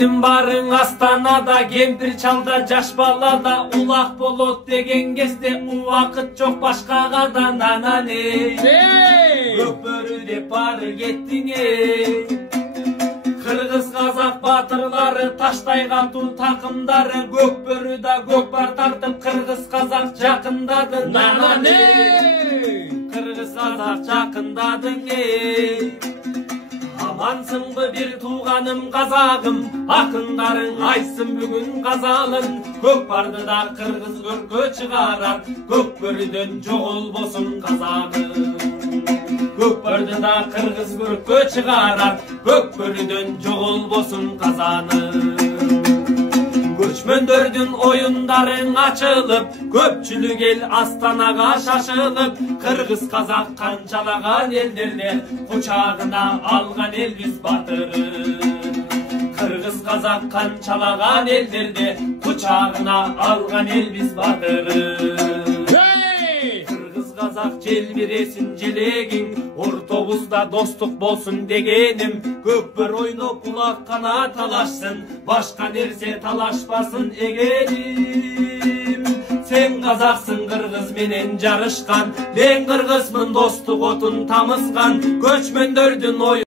Келдим барың Астанада, кемпир чалда, жаш балада улак болот деген кезде убакыт жок башкага да нанане. Көпөрү деп бары кеттиңе. Кыргыз казак батырлары таштай катуу такымдары, көкбөрү да көкпар тартып кыргыз казак жакындады нанане. Кыргыз казак жакындадың Амансыңбы бир тууганым казагым, акындарың айсын бүгүн казалын. Көкпарды да кыргыз көркө чыгарат, көкбөрүдөн жоголбосун казагым. Көкпарды да кыргыз көркө чыгарат, көкбөрүдөн жоголбосун казаным. Көчмөндөрдүн оюндарын ачылып, көпчүлүк эл Астанага шашылып, кыргыз казак канчалаган элдерде кучагына алган эл биз батырын. Кыргыз казак канчалаган элдерде кучагына алган эл биз батырын. Кыргыз казак желбиресин желегиң, ортобузда достук болсун дегеним. Көкбөр ойноп кулак кана талашсын, башка нерсе талашпасын эгерим. Сен казаксың кыргыз менен жарышкан, мен кыргызмын достук отун тамызган. Көчмөндөрдүн ою